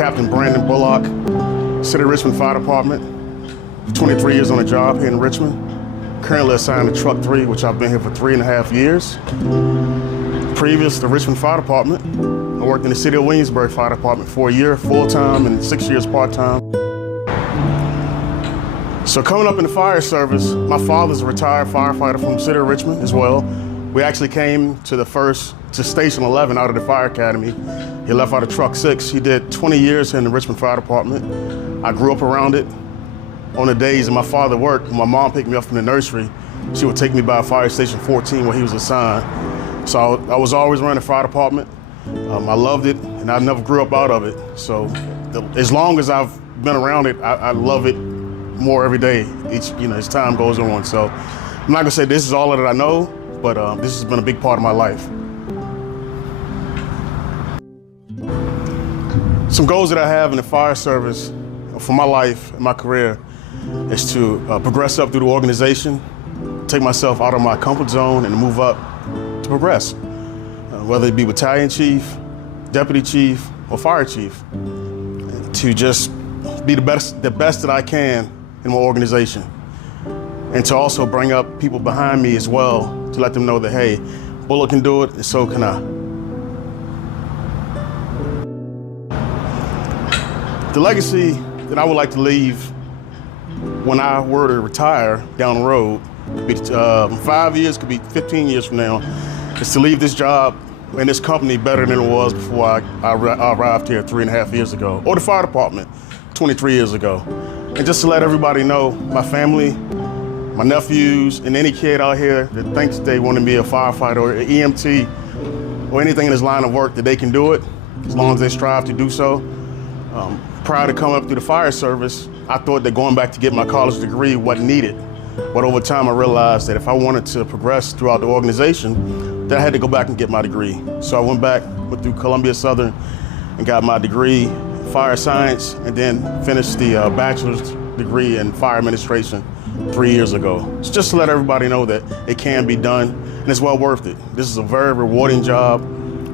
Captain Brandon Bullock, City of Richmond Fire Department. 23 years on the job here in Richmond. Currently assigned to Truck 3, which I've been here for 3.5 years. Previous to Richmond Fire Department, I worked in the City of Williamsburg Fire Department for a year full-time and 6 years part-time. So coming up in the fire service, my father's a retired firefighter from the City of Richmond as well. We actually came to Station 11 out of the fire academy. He left out of Truck 6. He did 20 years here in the Richmond Fire Department. I grew up around it. On the days that my father worked, when my mom picked me up from the nursery, she would take me by Fire Station 14 where he was assigned. So I was always around the fire department. I loved it, and I never grew up out of it. So as long as I've been around it, I love it more every day, as time goes on. So I'm not gonna say this is all that I know, but this has been a big part of my life. Some goals that I have in the fire service for my life and my career is to progress up through the organization, take myself out of my comfort zone and move up to progress, whether it be battalion chief, deputy chief, or fire chief, to just be the best that I can in my organization, and to also bring up people behind me as well to let them know that, hey, Bullock can do it, and so can I. The legacy that I would like to leave when I were to retire down the road, could be 5 years, could be 15 years from now, is to leave this job and this company better than it was before I arrived here 3.5 years ago, or the fire department 23 years ago. And just to let everybody know, my family, my nephews, and any kid out here that thinks they want to be a firefighter or an EMT or anything in this line of work, that they can do it as long as they strive to do so. Prior to coming up through the fire service, I thought that going back to get my college degree wasn't needed. But over time, I realized that if I wanted to progress throughout the organization, that I had to go back and get my degree. So I went through Columbia Southern and got my degree in fire science, and then finished the bachelor's degree in fire administration 3 years ago. It's just to let everybody know that it can be done, and it's well worth it. This is a very rewarding job.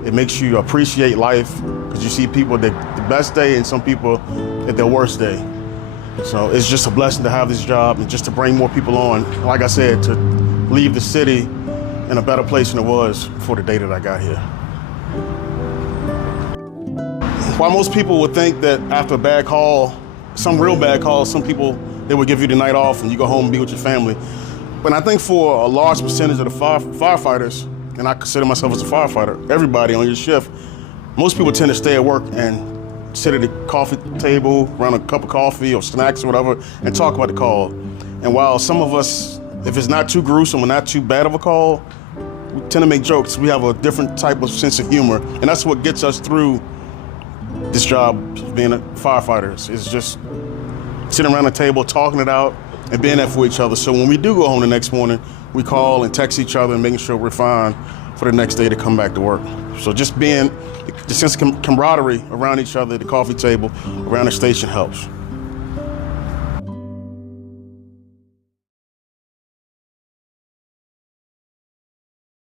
It makes you appreciate life, because you see people at the best day and some people at their worst day. So it's just a blessing to have this job and just to bring more people on. Like I said, to leave the city in a better place than it was before the day that I got here. While most people would think that after a bad call, some real bad calls, some people, they would give you the night off and you go home and be with your family. But I think for a large percentage of the firefighters, and I consider myself as a firefighter, everybody on your shift, most people tend to stay at work and sit at the coffee table, run a cup of coffee or snacks or whatever, and talk about the call. And while some of us, if it's not too gruesome or not too bad of a call, we tend to make jokes. We have a different type of sense of humor, and that's what gets us through this job of being a firefighter. It's just sitting around the table, talking it out, and being there for each other. So when we do go home the next morning, we call and text each other and making sure we're fine for the next day to come back to work. So just being the sense of camaraderie around each other at the coffee table, around the station helps.